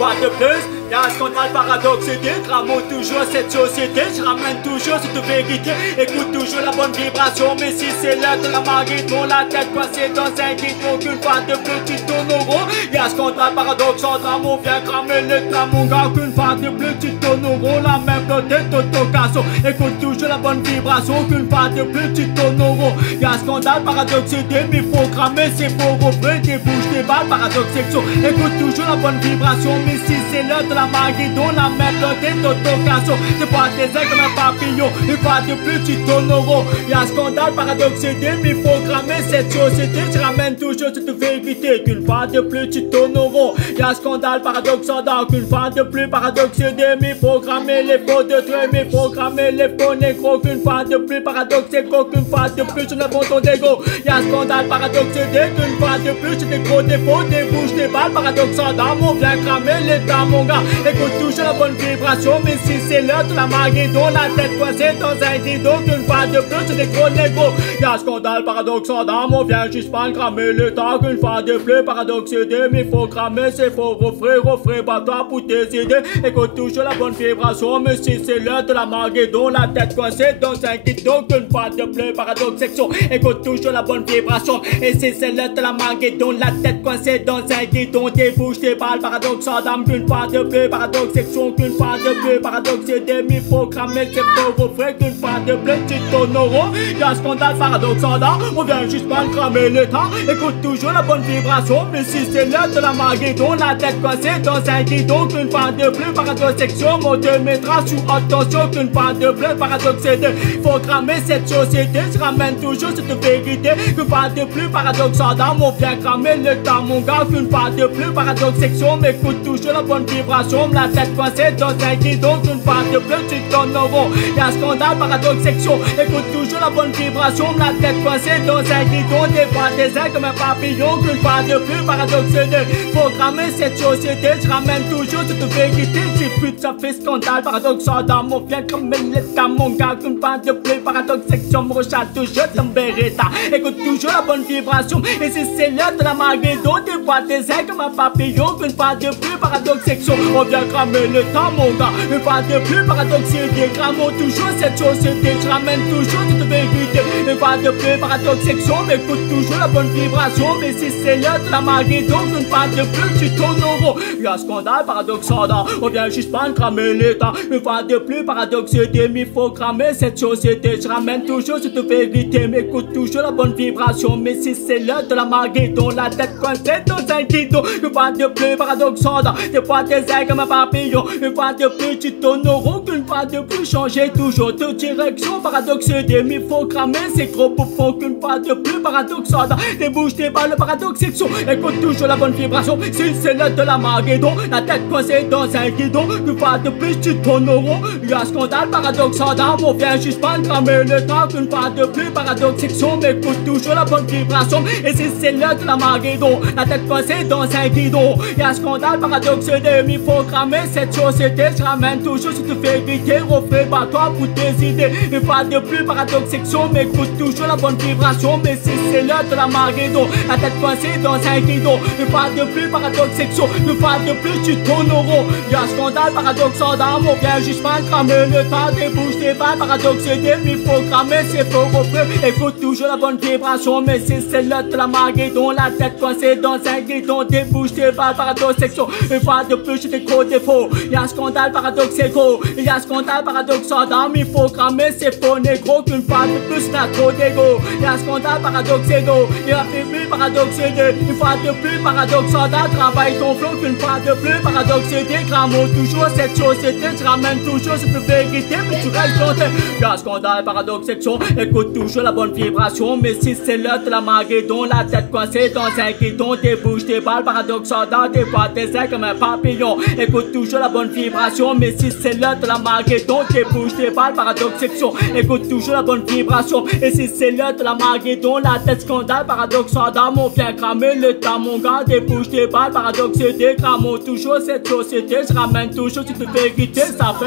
fois de plus, y'a un scandale paradoxédé. Cramons toujours cette société, je ramène toujours cette vérité. Écoute toujours la bonne vibration, mais si c'est l'heure de la mariton, la tête coincée dans un guidon, qu'une fois de plus tu tournes au rond. Y'a un scandale paradoxe en drame, on vient cramer le tram, mon gars, qu'une fois de plus tu tournes au rond. La même côté d'autocation, écoute toujours la bonne vibration, qu'une fois de plus tu tournes au rond. Y'a un scandale paradoxédé, mais faut cramer, c'est faux refrain, des bouches, des balles, paradoxection. Écoute toujours la bonne vibration, mais si c'est l'heure de la Maguidon, la même côté d'autocation. C'est pas tes ailes comme un papillon, une fois de plus tu tournes au rond. Y'a un scandale paradoxédé, mais faut cramer cette société. Je ramène toujours cette vérité, qu'une fois de plus tu tournes au rond. Y'a un scandale paradoxal, qu'une fois de plus paradoxédé, mais faut cramer les faux de trait, mais faut cramer les faux négros, qu'une fois de plus paradoxé, qu'une fois de plus sur le bon d'ego. Y'a un scandale paradoxédé, qu'une fois de plus c'est des gros défauts, des bouches, des balles, paradoxal on vient cramer l'état mon gars. Écoute toujours la bonne vibration, mais si c'est l'heure de la Maguidon, la tête coincée dans un guidon, qu'une fois de plus c'est des gros négros. Y'a un scandale paradoxal on vient juste pas cramer l'état, qu'une fois de plus paradoxédé, mais faut cramer, c'est faux refrain, bats-toi pour tes idées. Écoute toujours la bonne vibration, mais si c'est l'heure de la Maguidon, la tête coincée dans un guidon, qu'une fois de plus paradoxection. Écoute toujours la bonne vibration, et si c'est l'heure de la Maguidon, la tête coincée dans un guidon, tes bouches, tes balles, paradoxal d'âme, qu'une fois de plus paradoxection, qu'une fois de plus paradoxédé, mais faut cramer, c'est faux refrain, qu'une fois de plus tu tournes au rond. Y'a un scandale paradoxal on vient juste pas cramer l'état. Écoute toujours la bonne vibration, mais si c'est l'heure de la Maguidon, la tête coincée dans un guidon, qu'une fois de plus paradoxection, on te mettra sous attention, qu'une fois de plus paradoxédé. Faut cramer cette société, je ramène toujours cette vérité, qu'une fois de plus paradoxal on vient cramer le temps mon gars, qu'une fois de plus paradoxection, mais écoute toujours la bonne vibration, la tête coincée dans un guidon, qu'une fois de plus tu tournes au rond. Y'a un scandale paradoxection, écoute toujours la bonne vibration, la tête coincée dans un guidon, des fois des ailes comme un papillon, qu'une fois de plus paradoxédé. Faut cramer cette société, je ramène toujours cette vérité, si pute ça fait scandale paradoxal on vient cramer l'état mon gars, qu'une fois de plus paradoxection, mon chat toujours ton beretta. Écoute toujours la bonne vibration, et si c'est l'heure de la Maguidon, des fois des ailes comme un papillon, qu'une fois de plus paradoxection, on vient cramer le temps mon gars, une fois de plus paradoxédé. Cramons toujours cette société, je ramène toujours cette vérité, une fois de plus paradoxection, mais écoute toujours la bonne vibration, mais si c'est l'heure de la Maguidon, une fois de plus tu tournes au rond. Y'a un scandale paradoxal, on vient juste pas cramer l'état, une fois de plus paradoxédé, mais faut cramer cette société, je ramène toujours cette vérité, mais écoute toujours la bonne vibration, mais si c'est l'heure de la Maguidon, la tête coincée dans un guidon, une fois de plus paradoxal, des fois tes ailes comme un papillon, une fois de plus tu tournes au rond, qu'une fois de plus changer toujours de direction, paradoxédé, mais faut cramer, c'est trop profond, qu'une fois de plus paradoxal, des bouches, des balles, paradoxection. Écoute toujours la bonne vibration, si c'est l'heure de la Maguidon, la tête coincée dans un guidon, qu'une fois de plus tu tournes au rond. Y'a un scandale paradoxal on vient juste pas cramer le temps, qu'une fois de plus paradoxection, mais écoute toujours la bonne vibration, et si c'est l'heure de la Maguidon, la tête coincée dans un guidon. Y'a un scandale paradoxédé, mais faut cramer cette société, je ramène toujours cette vérité, refais bats-toi pour tes idées, une fois de plus paradoxection, mais écoute toujours la bonne vibration, mais si c'est l'heure de la Maguidon, la tête coincée dans un guidon, une fois de plus paradoxection, une fois de plus tu tournes au rond. Y'a un scandale paradoxal on vient juste pas cramer le temps, des bouches, des balles, paradoxédé, mais faut cramer, c'est faux refrain, écoute toujours la bonne vibration, mais si c'est l'heure de la Maguidon, la tête coincée dans un guidon, des bouches, des balles, paradoxection, une fois de plus j'ai des gros défauts. Y'a un scandale paradoxal, y'a un scandale paradoxal mais faut cramer, c'est faux négro, qu'une fois de plus t'as trop d'ego. Y'a un scandale paradoxal, y'a plus paradoxédé, une fois de plus paradoxal, travaille ton flow, qu'une fois de plus paradoxédé. Cramons toujours cette société, je ramène toujours cette vérité, mais tu restes planté. Y'a un scandale paradoxection, écoute toujours la bonne vibration, mais si c'est l'heure de la Maguidon, la tête coincée dans un guidon, tes bouches, tes balles, paradoxal tes fois tes ailes comme un papillon, écoute toujours la bonne vibration, mais si c'est l'heure de la Maguidon, tes bouches, tes balles, paradoxection, écoute toujours la bonne vibration, et si c'est l'heure de la Maguidon, la tête scandale, paradoxal on vient cramer le temps mon gars, des bouches, des balles, paradoxédé. Cramons toujours cette société, je ramène toujours cette vérité, ça fait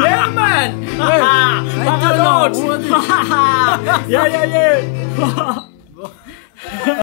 yeah man, hey, paradoxe, yeah yeah yeah.